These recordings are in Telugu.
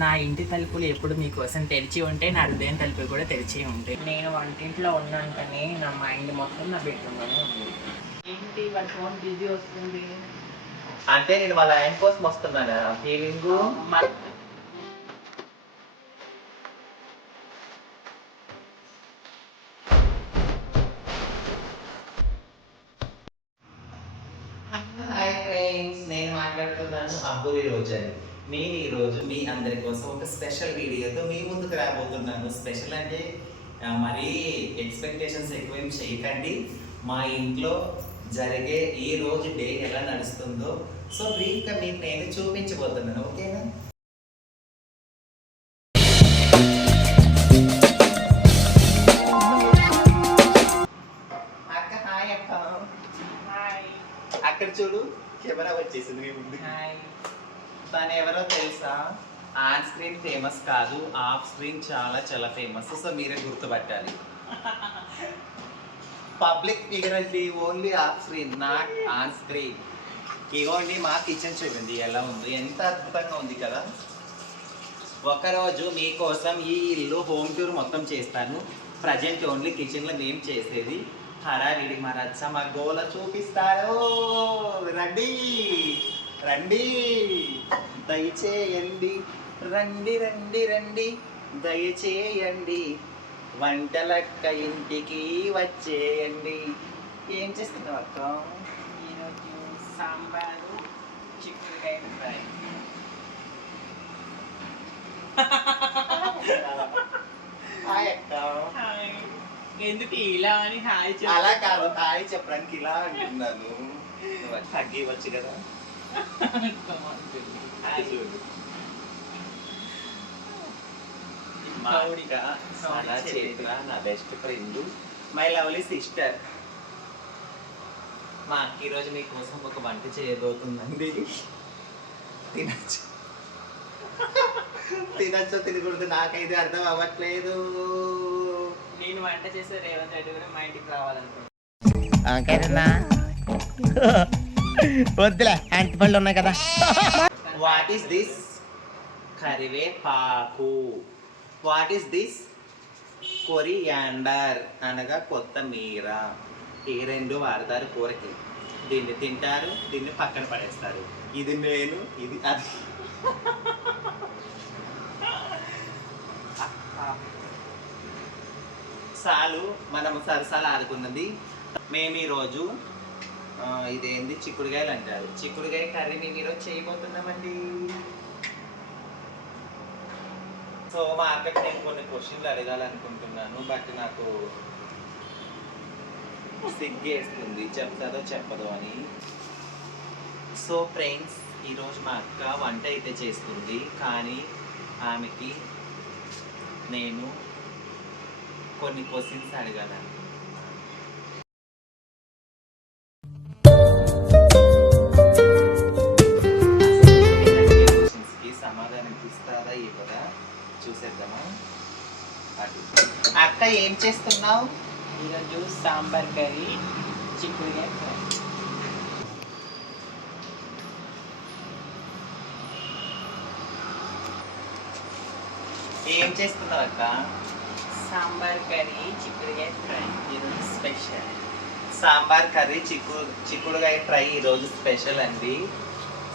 నా ఇంటి తలుపులు ఎప్పుడు మీకోసం తెరిచి ఉంటే నా హృదయం తలుపులు కూడా తెరిచి ఉంటాయి. నేను వంటింట్లో ఉన్నాను కానీ నా మైండ్ మొత్తం నా బెడ్రూమ్లోనే ఉంది. ఏంటి వాళ్ళ ఫోన్ బిజీ వస్తుంది? అంటే నేను వాళ్ళ ఆయన కోసం వస్తున్నాను? ఫీలింగ్ నేను మాట్లాడుతున్నాను అబ్బురి రోజు అని నేను ఈ రోజు మీ అందరి కోసం ఒక స్పెషల్ వీడియోతో మీ ముందుకు రాబోతున్నాను. స్పెషల్ అంటే మరీ ఎక్స్పెక్టేషన్స్ ఎక్కువేం చేయకండి. మా ఇంట్లో జరిగే ఈ రోజు డే ఎలా నడుస్తుందో సో బ్రీఫ్గా మీకు నేను చూపించబోతున్నాను. ఓకేనా అక్క హాయ్ అక్క. హాయ్. అక్కడ చూడు కెమెరా వచ్చేసింది మీ ముందుకి. హాయ్. తను ఎవరో తెలుసా? ఆన్ స్క్రీన్ ఫేమస్ కాదు ఆఫ్ స్క్రీన్ చాలా చాలా ఫేమస్. సో మీరే గుర్తుపట్టాలి. పబ్లిక్ ఫిగర్ అండి only off screen not on screen. ఇగోండి మా కిచెన్ చూడండి ఎలా ఉంది? ఎంత అద్భుతంగా ఉంది కదా. ఒకరోజు మీకోసం ఈ ఇల్లు హోమ్ టూర్ మొత్తం చేస్తాను. ప్రజెంట్ ఓన్లీ కిచెన్లో మేము చేసేది. హడావిడి మా రచ్చ మా గోల చూపిస్తారు. రండి. రండి. దయచేయండి. రండి రండి రండి. దయచేయండి. వంటలక్క ఇంటికి వచ్చేయండి. ఏం చేస్తున్నావు అక్క? ఈరోజు సాంబారు చిక్కుడుకాయ ఫ్రై. హాయ్ అక్క. ఎందుకు ఇలా అని హాయ్. అలా కాదు హాయ్ చెప్పడానికి ఇలా అంటున్నాను. నువ్వు తగ్గి ఇవ్వచ్చు కదా. సనా చేతుల నా best friend my lovely sister మా అక్క ఈరోజు మీకోసం ఒక వంట చేయబోతుందండి. తినచ్చు. తినచ్చో తినకూడదు నాకైతే అర్థం అవ్వట్లేదు. నేను వంట చేసే రేవంత్ రెడ్డి కూడా మా ఇంటికి రావాలనుకుంటున్నాను వద్దులే అంటి పళ్ళు ఉన్నాయి కదా. వాట్ ఈస్ దిస్ కరివేపాకు. వాట్ ఈస్ దిస్ కొరియాండర్ అనగా కొత్తమీర. ఈ రెండు వాడతారు కూరకి. దీన్ని తింటారు దీన్ని పక్కన పడేస్తారు. ఇది నేను ఇది అది. సాలు మనం సరసాలు ఆడుకున్నది మేము ఈరోజు ఇదేంది? చిక్కుడుకాయలు అంటారు చిక్కుడుకాయ కర్రీ మేము ఈరోజు చేయబోతున్నామండి. సో మా అక్కకి నేను కొన్ని క్వశ్చన్లు అడగాలనుకుంటున్నాను బట్ నాకు సిగ్గేస్తుంది. చెప్తాదో చెప్పదో అని. సో ఫ్రెండ్స్ ఈరోజు మా అక్క వంట అయితే చేస్తుంది. కానీ ఆమెకి నేను కొన్ని క్వశ్చన్స్ అడగాలను ఏం చేస్తున్నావు? ఈరోజు సాంబార్ కర్రీ చిక్కుడుకాయ ఫ్రై. ఏం చేస్తున్నావు అక్క? సాంబార్ కర్రీ చిక్కుడుకాయ ఫ్రై. ఈరోజు స్పెషల్. సాంబార్ కర్రీ చిక్కు చిక్కుడుకాయ ఫ్రై ఈరోజు స్పెషల్ అండి.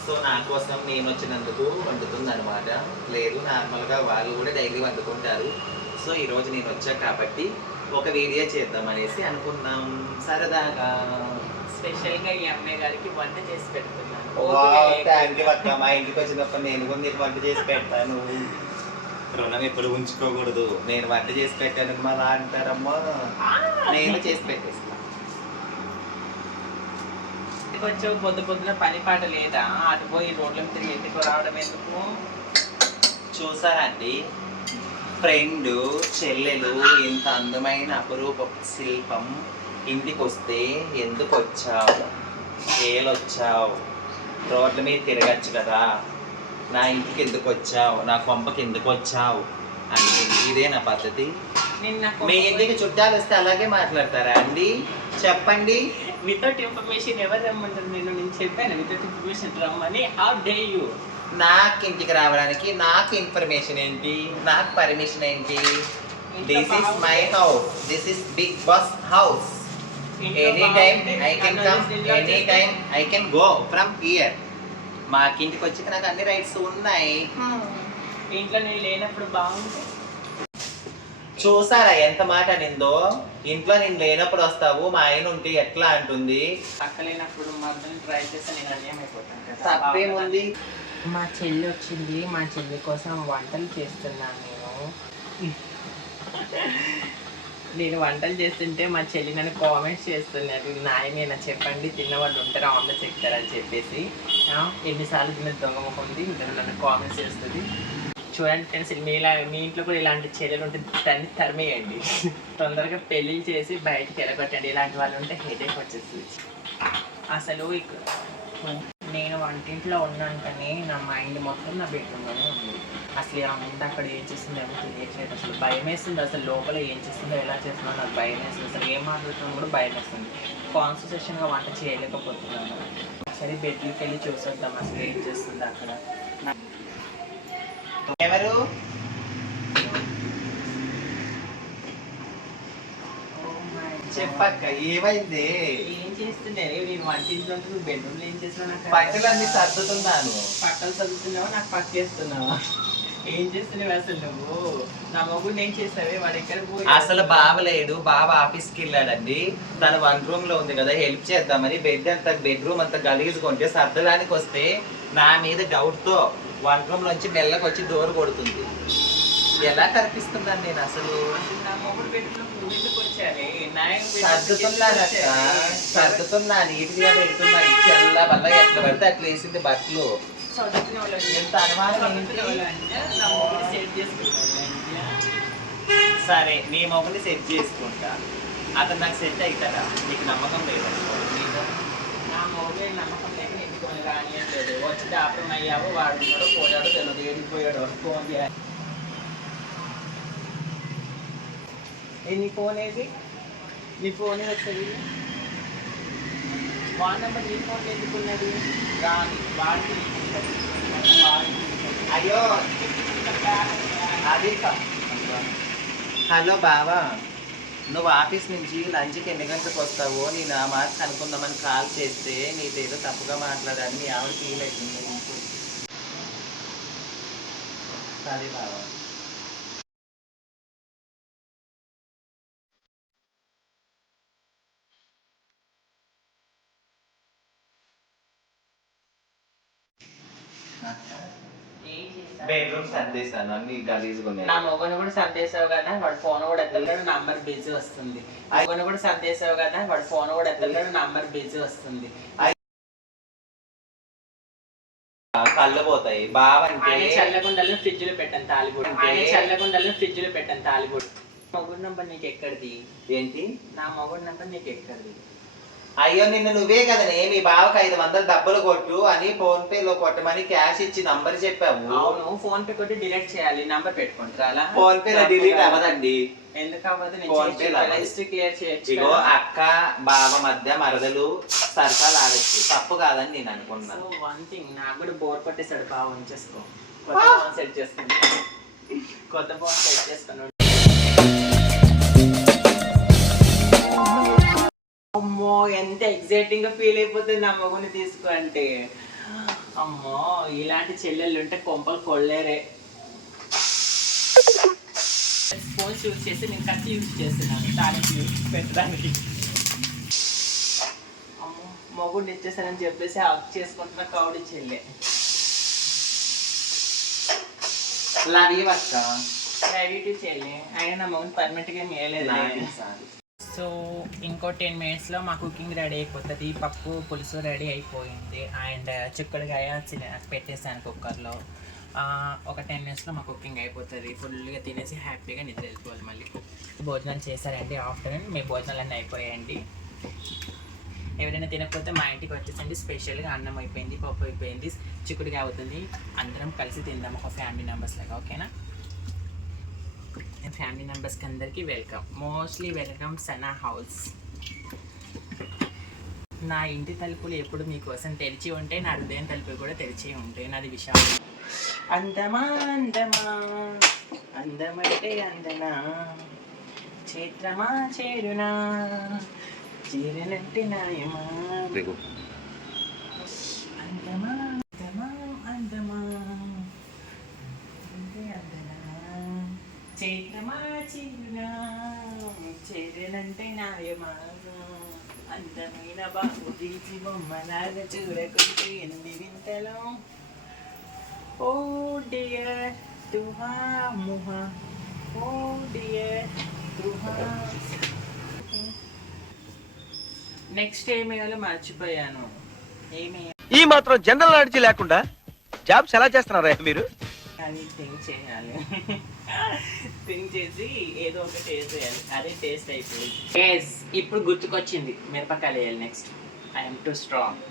సో నా కోసం నేను వచ్చినందుకు వండుతుంది అనమాట లేదు నార్మల్గా వాళ్ళు కూడా డైలీ వండుకుంటారు. సో ఈరోజు నేను వచ్చా కాబట్టి ఒక వీడియో చేద్దాం అనేసి అనుకున్నాం సరదాగా. స్పెషల్గా ఈ అమ్మాయి గారికి వంట చేసి పెడుతున్నాను. థ్యాంక్ యూ అక్క. మా ఇంటికి వచ్చినప్పుడు నేను కూడా నీకు వంట చేసి పెడతాను. రుణం ఎప్పుడు ఉంచుకోకూడదు. నేను వంట చేసి పెట్టాను. మళ్ళా అంటారమ్మా. నేను చేసి పెట్టేస్తాను కొంచెం పొద్దు పొద్దున పని పాట లేదా? అటు పోయి రోడ్ల మీద తిరిగి ఎందుకు రావడం ఎందుకు? చూసారండి ఫ్రెండ్ చెల్లెలు ఇంత అందమైన అపరూప శిల్పం ఇంటికి వస్తే ఎందుకు వచ్చావు ఏలొచ్చావు? రోడ్ల మీద తిరగచ్చు కదా. నా ఇంటికి ఎందుకు వచ్చావు నా కొంపకి ఎందుకు వచ్చావు అంటే ఇదే నా పద్ధతి. నిన్న మీ ఇంటికి చుట్టాలు వస్తే అలాగే మాట్లాడతారా అండి? చెప్పండి. వితౌట్ ఇన్ఫర్మేషన్ ఎవరు రమ్మంటారు? నేను నేను చెప్పాను వితౌట్ ఇన్ఫర్మేషన్ రమ్మని. హౌ డే యూ నాకు ఇంటికి రావడానికి నాకు ఇన్ఫర్మేషన్ ఏంటి? నాకు పర్మిషన్ ఏంటి? This is my house this is Bigg Boss house any time I can come any time I can go from here మాకింటికి వచ్చి నాకు అన్ని రైట్స్ ఉన్నాయి. ఇంట్లో నేను లేనప్పుడు బాగుంది చూసారా ఎంత మాట నిందో ఇంట్లో నేను లేనప్పుడు వస్తావు మా ఆయన ఉంటే ఎట్లా అంటుంది? పక్క లేనప్పుడు మధ్యలో ట్రై చేస్తే నేను అన్యాయం అయిపోతాను. తప్పేముంది? మా చెల్లి వచ్చింది మా చెల్లి కోసం వంటలు చేస్తున్నాను నేను. నేను వంటలు చేస్తుంటే మా చెల్లి నన్ను కామెంట్స్ చేస్తున్నారు. నాయన చెప్పండి తిన్నవాళ్ళు ఉంటారు? ఆమ్లెట్ చెప్తారని చెప్పేసి. ఎన్నిసార్లు తిన్న దొంగముఖం ఉంది. ఇంకా నన్ను కామెంట్స్ చేస్తుంది. చూడండి ఫ్రెండ్స్ మీలా మీ ఇంట్లో కూడా ఇలాంటి చెల్లెలు ఉంటే దాన్ని తరిమేయండి. తొందరగా పెళ్ళిళ్ళు చేసి బయటికి వెళ్ళగొట్టండి. ఇలాంటి వాళ్ళు ఉంటే హెడేక్ వచ్చేస్తుంది. అసలు ఇక్కడ నేను వంటింట్లో ఉన్నాను కానీ నా మైండ్ మొత్తం నా బెడ్రూమ్లోనే ఉంది. అసలు ఆ అక్కడ ఏం చేస్తుందో తెలియట్లేదు. అసలు భయం వేస్తుంది. అసలు లోపల ఏం చేస్తుందో ఎలా చేస్తుందో నాకు భయం వేస్తుంది. అసలు ఏం మాట్లాడుతున్నా కూడా భయం వేస్తుంది. కాన్సన్ట్రేషన్గా వంట చేయలేకపోతున్నాను. సరే బెడ్లోకి వెళ్ళి చూసొద్దాం. అసలు ఏం చేస్తుంది అక్కడ? ఎవరు? చెప్పక్క ఏమైంది? ఏం చేస్తుండే? నేను వంటింట్లో ఉంటే నువ్వు బెడ్రూమ్లో ఏం చేస్తున్నావు సర్దుతున్నాను. నాకు ఏం చేస్తున్నావు అసలు నువ్వు? నా మొగ్గు నేను చేస్తావే? వాడు ఎక్కడ పోయి అసలు బాబలేడు బాబా ఆఫీస్కి వెళ్ళాడండి. తన వన్ రూమ్లో ఉంది కదా హెల్ప్ చేద్దామని బెడ్ అంత బెడ్రూమ్ అంత గలీజ్ కొంటే సర్దడానికి వస్తే నా మీద డౌట్తో వన్ రూమ్ లోంచి మెల్లకి వచ్చి డోర్ కొడుతుంది. ఎలా కనిపిస్తున్నాను నేను అసలు? సర్దుతున్నా నీట్గా పెడుతున్నాను చెల్ల వల్ల ఎట్లా పడితే అట్లా వేసింది బట్టలు. ఎంత అనుమానం సరే నీ మొగుని సెట్ చేసుకుంటా. అతను నాకు సెట్ అవుతాడా నీకు నమ్మకం లేదా? నా మొగుడు నమ్మకం లేక ఎందుకు రానియట్లేదు వచ్చి డాక్టర్ అయ్యావు వాడు ఉన్నాడు పోయాడు తెలియదు ఏడికి పోయాడు ఫోన్ చేయాలి. నీ ఫోన్ ఏది? నీ ఫోన్ ఏది వచ్చేది? వాడి నెంబర్ నీ ఫోన్ ఎందుకున్నది రాని వాడికి అయ్యో అది హలో బావా నువ్వు ఆఫీస్ నుంచి లంచ్కి ఎన్ని గంటలకు వస్తావో నేను ఆ మాట కనుక్కుందామని కాల్ చేస్తే నీదేదో తప్పుగా మాట్లాడాలి నీ ఆవిడ ఫీల్ అవుతుంది సరే బావా ఏం చేస్తా? బెడ్రూమ్ సర్దేశాను అన్ని గలీజ్గా ఉన్నాయి. నా మొగను కూడా సర్దేశావు కదా వాడు ఫోన్ కూడా ఎత్తుతాడు నంబర్ బిజీ వస్తుంది. మొగను కూడా సర్దేశావు కదా వాడు ఫోన్ కూడా ఎత్తుతాడు నంబర్ బిజీ వస్తుంది. కళ్ళు పోతాయి. బావంటే ఆయన ఫ్రిడ్జ్లో పెట్టాను తాలిబుడు ఆయన చల్లకుండలను ఫ్రిడ్జ్లో పెట్టాను తాలిబుడు మొగుడు నంబర్ నీకు ఎక్కడిది ఏంటి? నా మొగుడు నంబర్ నీకు ఎక్కడిది అయ్యో నిన్ను నువ్వే కదనే. మీ బావకి ఐదు వందలు డబ్బులు కొట్టు అని ఫోన్ పే లో కొట్టమని క్యాష్ ఇచ్చి నంబర్ చెప్పావు. అవును ఫోన్ పే కొట్టి డిలీట్ చేయాలి. నంబర్ పెట్టుకుంటారా అలా? ఫోన్ పే లో డిలీట్ అవ్వదండి. ఇగో కదా. అక్క బావ మధ్య మరదలు సరసాలు ఆడచ్చు. తప్పు కాదని నేను అనుకున్నాను వన్ థింగ్ నాకు కూడా బోర్ కొట్టేసాడు బాగా ఉంచేసుకో. కొత్త ఫోన్ సెట్ చేసుకుంటా కొత్త ఫోన్ సెట్ చేసుకున్నాడు. ఎంత ఎగ్జైటింగ్గా ఫీల్ అయిపోతుంది నా మగుని తీసుకో అంటే అమ్మో ఇలాంటి చెల్లెళ్ళు ఉంటే కొంపలు కొల్లేరే ఫోన్స్ యూజ్ చేసి నేను కత్తి యూజ్ చేస్తున్నాను దానికి పెట్టడానికి. అమ్మో మొగుడిని ఇచ్చేసానని చెప్పేసి హక్ చేసుకుంటున్న కౌడి చెల్లె. లవ్ యూ అక్క. రెడీ టు చెల్లె. అయినా నా మొగుని పర్మనెంట్గా మేయలేదు నాకు చాలు. సో ఇంకో టెన్ మినిట్స్లో మా కుకింగ్ రెడీ అయిపోతుంది. పప్పు పులుసు రెడీ అయిపోయింది. అండ్ చిక్కుడుకాయ పెట్టేసాను కుక్కర్లో. ఒక టెన్ మినిట్స్లో మా కుకింగ్ అయిపోతుంది. ఫుల్గా తినేసి హ్యాపీగా నిద్ర వెళ్ళిపోవాలి మళ్ళీ. భోజనాలు చేశారండి ఆఫ్టర్నూన్. మీ భోజనాలు అన్నీ అయిపోయాయండి. ఎవరైనా తినకపోతే మా ఇంటికి వచ్చేసండి. స్పెషల్గా అన్నం అయిపోయింది పప్పు అయిపోయింది చిక్కుడుకాయ అవుతుంది. అందరం కలిసి తిందాం ఒక ఫ్యామిలీ మెంబర్స్ లాగా ఓకేనా? ఫ్యామిలీ మెంబర్స్కి అందరికీ welcome mostly welcome Sana house నా ఇంటి తలుపులు ఎప్పుడు మీకోసం తెరిచి ఉంటే నా హృదయం తలుపులు కూడా తెరిచి ఉంటాయి నాది విషయం అందమా అందమా అందమంటే అందనా చేత్రమా చేరునా చేరనంటే నాయమా అందమా అందమా అందమా అంటే అందనా చైత్రమా చేరునా నాయమా అందమైన బాబు తీసి బొమ్మలాగా చూడకుంటే ఎన్ని వింతలో ఓ డియర్ తుహా ముహా ఓ డియర్ తుహా నెక్స్ట్ ఏమేయాలో మర్చిపోయాను ఏమి ఈ మాత్రం జనరల్ నాలెడ్జ్ లేకుండా జాబ్స్ ఎలా చేస్తున్నారా మీరు? అది థింక్ చేయాలి తినేసి ఏదో ఏదో ఒకటి వేసేయాలి అదే టేస్ట్ అయిపోయింది. ఎస్ ఇప్పుడు గుర్తుకొచ్చింది. మిరపకాయలు వేయాలి నెక్స్ట్ ఐఎమ్ టు స్ట్రాంగ్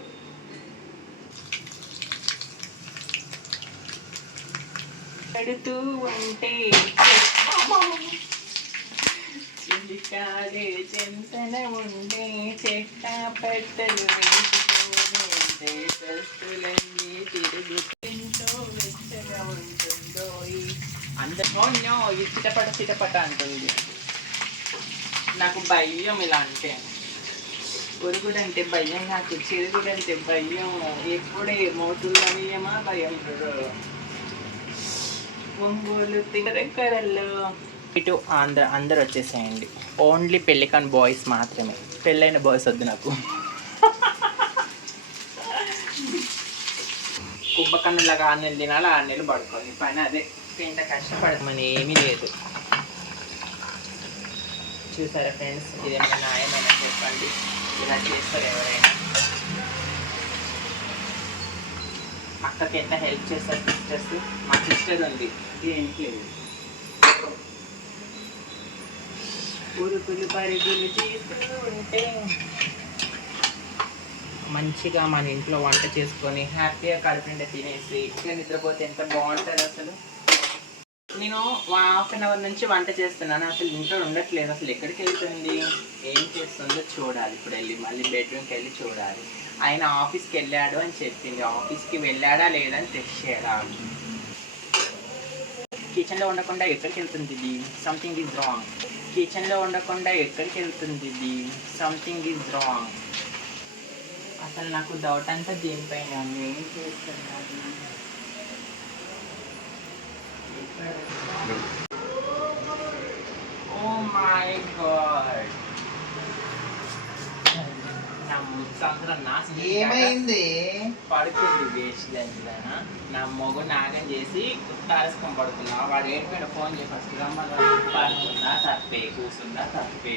పెడుతూ ఉంటే చిలికాడే చెంతన ఉండే చెట్ట పెట్టలు తిరుగుతూ అందరూ ఈ చిటపట చిటపట అంటుంది. నాకు భయం ఇలా అంటే. పురుగుడు అంటే భయం నాకు చిరుగుడు అంటే భయం. ఎప్పుడే మోతుల్లో భయమా భయం ఒంగోలు తిరకరల్లో ఇటు ఆంధ్ర అందరు వచ్చేసేయండి. ఓన్లీ పెళ్ళికాని బాయ్స్ మాత్రమే. పెళ్ళైన బాయ్స్ వద్దు నాకు. కుబ్బకన్నులాగా ఆరు నెలలు తినాలి ఆరు నెలలు పడుకోవాలి పని అదే. ఇంత కష్టపడమని ఏమీ లేదు. చూసారా ఫ్రెండ్స్? ఇదేమైనా న్యాయమైనా చెప్పండి. ఇలా చేస్తారు ఎవరైనా. అక్కకి ఎంత హెల్ప్ చేస్తారు సిస్టర్స్? మా సిస్టర్ ఉంది. దేనికి లేదు ఉరుకులు పరుగులు చేస్తూ ఉంటే మంచిగా మన ఇంట్లో వంట చేసుకొని హ్యాపీగా కడుపుండే తినేసి ఇట్లా నిద్రపోతే ఎంత బాగుంటుంది అసలు? నేను హాఫ్ అన్ అవర్ నుంచి వంట చేస్తున్నాను. అసలు ఇంట్లో ఉండట్లేదు. అసలు ఎక్కడికి వెళ్తుంది? ఏం చేస్తుందో చూడాలి. ఇప్పుడు వెళ్ళి మళ్ళీ బెడ్రూమ్కి వెళ్ళి చూడాలి. ఆయన ఆఫీస్కి వెళ్ళాడు అని చెప్పింది. ఆఫీస్కి వెళ్ళాడా లేదా అని టెస్ట్ చేయాలి కిచెన్లో ఉండకుండా ఎక్కడికి వెళ్తుంది ఇది సంథింగ్ ఈజ్ రాంగ్ కిచెన్లో ఉండకుండా ఎక్కడికి వెళ్తుంది ఇది సంథింగ్ ఈజ్ రాంగ్ అసలు నాకు డౌట్ అంతా దీనిపైన? ఏం చేస్తున్నాను ఓ మై గాడ్ నా ముత్తంతరం నాశనం ఏమైంది? పడుకుంది వేస్ట్ దాంట్లోన నా మొగ నాగం చేసి తారసుకం పడుతున్నా వాడు ఏంటంటే ఫోన్ చేసి ఫస్ట్ రమ్మని. పడుకుందా తప్పే కూర్చుందా తప్పే.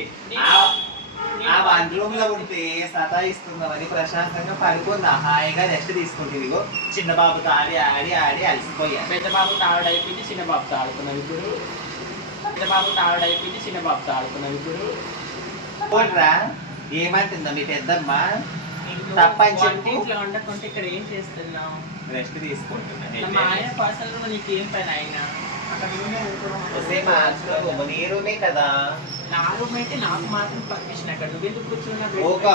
ఆ- వన్ రూమ్లో ఉంటే సతాయిస్తున్నామని ప్రశాంతంగా పడుకుందా? హాయిగా రెస్ట్ తీసుకుంటుంది ఇదిగో చిన్న బాబుతో ఆడి ఆడి ఆడి అలసిపోయా పెద్ద బాబు తాడు అయిపోయింది చిన్న ఆడుకున్నాం ఇప్పుడు. పెద్ద బాబు తాడు అయిపోయింది చిన్న ఆడుకున్నాం ఇప్పుడు. పోట్రా ఏమంటుందా మీ పెద్దమ్మ? తప్పని చెప్పు. ఉండకుంటే ఇక్కడ ఏం చేస్తున్నావు? రెస్ట్ తీసుకుంటున్నా. మా ఆయన పర్సనల్ నీకేం పని అయినా? అక్కడ మా అసలు నీ రూమే కదా. ఓక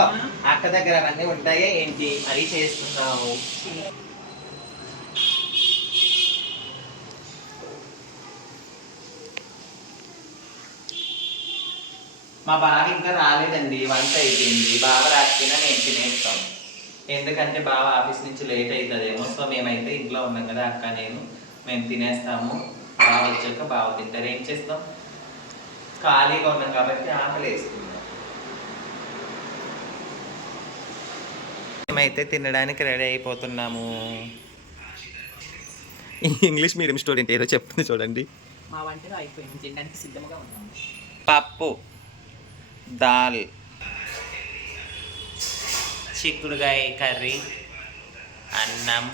అక్క దగ్గర అవన్నీ ఉంటాయా ఏంటి? మరీ చేస్తున్నావు? మా బావ ఇంకా రాలేదండి వంట అయిపోయింది. బావ రాకపోయినా నేను తినేస్తాం. ఎందుకంటే బావ ఆఫీస్ నుంచి లేట్ అవుతుందేమో. సో మేమైతే ఇంట్లో ఉన్నాం కదా అక్క నేను. మేము తినేస్తాము. బావ వచ్చాక బావ తింటారు. ఏం చేస్తాం? ఖాళీగా ఉన్నాం కాబట్టి ఆకలి వేస్తున్నాం మేమైతే తినడానికి రెడీ అయిపోతున్నాము. ఇంగ్లీష్ మీడియం స్టూడెంట్ ఏదో చెప్తుంది చూడండి. మా వంటలో అయిపోయింది. తినడానికి సిద్ధంగా ఉన్నాం. పప్పు దాల్ చిక్కుడుకాయ కర్రీ అన్నం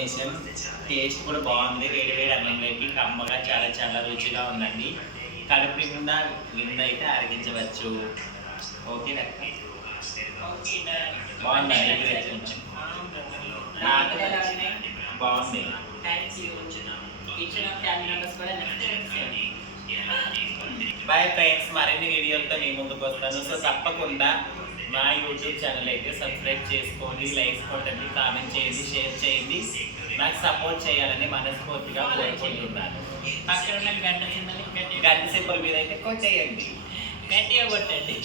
కాంబినేషన్ టేస్ట్ కూడా బాగుంది. వేడి వేడి అన్నంలోకి కమ్మగా చాలా చాలా రుచిగా ఉందండి. కడుపు నిండా విందు అయితే అరిగించవచ్చు ఓకే బాగుందండి నాకు బాగుంది. బాయ్ ఫ్రెండ్స్ మరిన్ని వీడియోలతో మీ ముందుకు వస్తాను. సో తప్పకుండా మా యూట్యూబ్ ఛానల్ అయితే సబ్స్క్రైబ్ చేసుకోండి లైక్స్ కొట్టండి కామెంట్ చేయండి షేర్ చేయండి. నాకు సపోర్ట్ చేయాలని మనస్ఫూర్తిగా కోరుకుంటున్నాను. పక్కన ఉన్న గంట సింబల్ గంట సింపుల్ మీద అయితే కొట్టేయండి. గట్టిగా కొట్టండి.